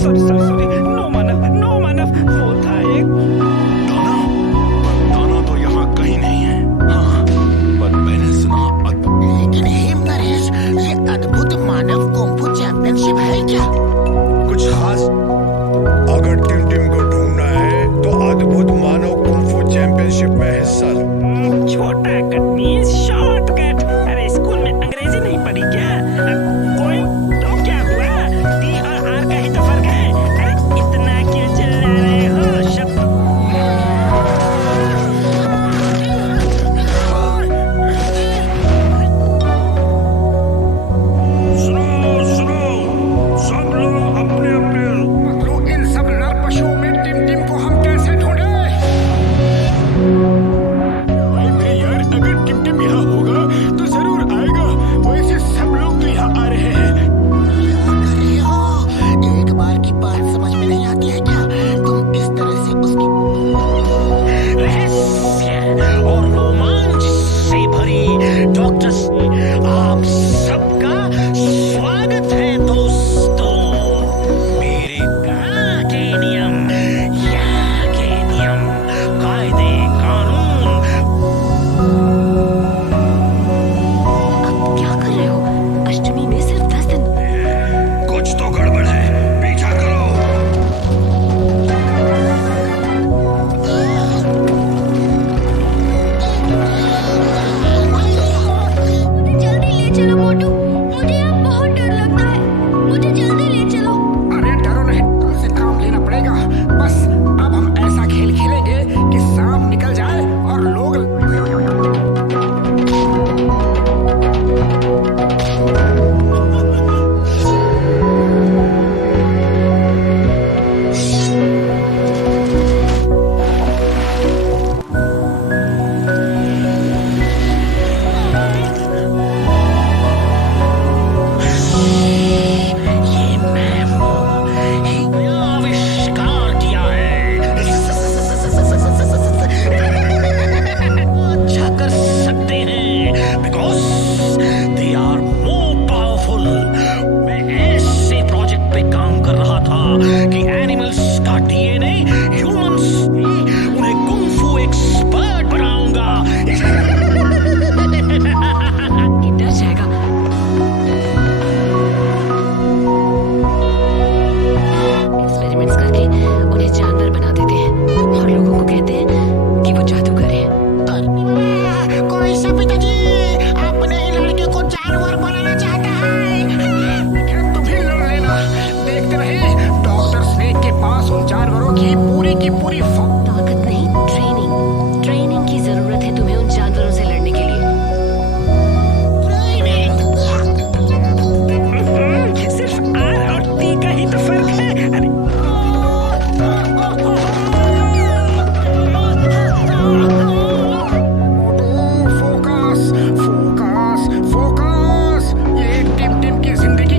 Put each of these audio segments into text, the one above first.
Sorry sorry sorry, no मानव, no मानव, वो था एक दाना, पर दाना तो यहाँ कहीं नहीं है। हाँ, पर मैंने सुना लेकिन हेम नरेश, ये अद्भुत मानव कुंफू चैंपियनशिप है क्या? कुछ खास। अगर टिम टिम को ढूंढना है तो अद्भुत मानव कुंफू चैंपियनशिप में हिस्सा लो। छोटा कट मींस शॉर्टकट। अरे स्कूल में अंग्रेजी नहीं पढ़ी क्या? कोई तो क्या हुआ? डी और आर का ही तो फर्क है। अरे इतना क्यों चिल्ला रहे हो? शब्द सुनो सुनो, सब लोग अपने अपने मतलब इन सब नर पशुओं में टिम टिम को हम कैसे ढूंढे? यार, अगर टिम टिम यहाँ होगा तो जरूर आएगा। वैसे सब लोग तो यहाँ आ रहे हैं। कर रहे हो? एक बार की बात समझ में नहीं आती है क्या? तुम इस तरह से उसकी रहस्य और रोमांच से भरी डॉक्टर से आप सबका स्वागत है दोस्तों। मेरे कहाँ के नियम, यहाँ के नियम, कायदे कानून। अब क्या कर रहे हो? अष्टमी में सिर्फ 10 दिन। कुछ तो गड़बड़ है, पीछा करो। जल्दी ले चलो मोटू, मुझे अब बहुत डर लगता है। मुझे जल्दी ले चलो। अरे डरो नहीं, कल से काम लेना पड़ेगा। बस अब हम ऐसा खेल खेलेंगे कि सांप निकल जाए और लोग ये मैं हूँ, ही नया आविष्कार किया है। अच्छा कर सकते हैं because they are more powerful। मैं ऐसे प्रोजेक्ट पे काम कर रहा था कि एनिमल्स का डीएनए ह्यूमंस उन्हें कुंफू एक्सपर्ट बनाऊंगा। ये डर जाएगा। एक्सपेरिमेंट्स करके उन्हें जानवर बना देते हैं और लोगों को कहते हैं कि वो जादूगर हैं। कोई सा पिताजी अपने ही लड़के को जानवर बनाना चाहता है। फिर तुम ही लड़ लेना। देखते रहे डॉक्टर स्नेक के पास उन जानवरों की पूरी ताकत नहीं, ट्रेनिंग। ट्रेनिंग की जरूरत है तुम्हें उन जानवरों से लड़ने के लिए। सिर्फ आर और टी का ही तो फर्क है। अरे फोकस फोकस फोकस। ये टिम टिम की जिंदगी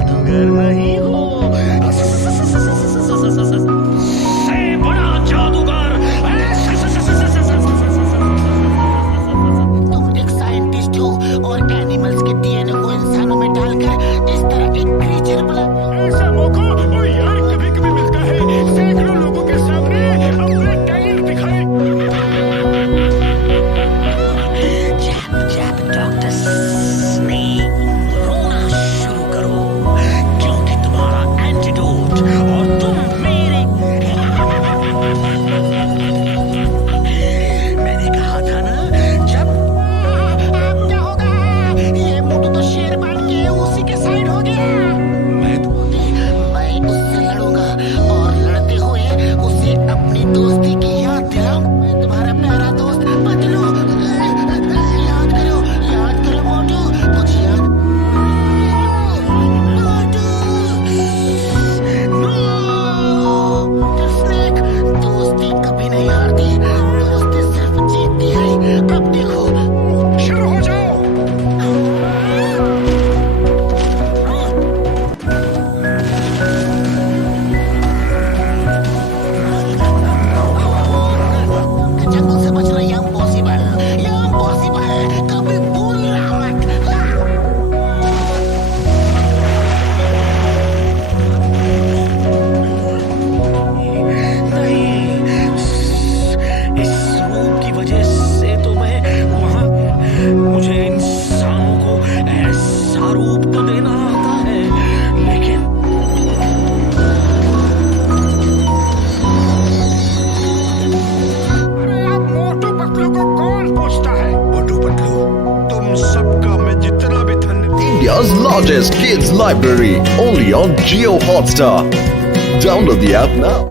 जादूगर नहीं हो, से बड़ा जादूगर। तुम एक साइंटिस्ट हो और एनिमल्स के डीएनए को इंसानों में डालकर इस तरह एक क्रीचर बना। ऐसा मौका ओ यार कभी कभी मिलता है। सैकड़ों लोगों के सामने अपना टैलेंट दिखाए। जब डॉक्टर स्नेक रोना शुरू करो, क्योंकि तुम्हारा एंटीडोट और तुम मेरे। मैंने कहा था ना, जब अब क्या होगा? ये मोटू तो शेर बन के उसी के साइड हो गया। मैं उससे लड़ूंगा और लड़ते हुए उसे अपनी दोस्ती की याद दिलाऊं। मैं तुम्हारा प्यारा दोस्त बदलू। याद करो मोटू, मुझे याद। मोटू, डॉक्टर स्नेक, दोस्ती कभी नहीं हारती, दोस्ती सिर्फ जीतती है। अब देखो, शुरू हो जाओ। जंगल से बचना इम्पॉसिबल, कभी भूलना मत। नहीं, इस रूप की वजह से तो मैं वहां, मुझे इंसानों को ऐसा रूप तो देना आता है, लेकिन अरे अब मोटू पतलू को कौन पूछता है? मोटू पतलू, तुम सबका मैं जितना भी धन्यवाद। India's largest kids library, only on Geo Hotstar. Download the app now.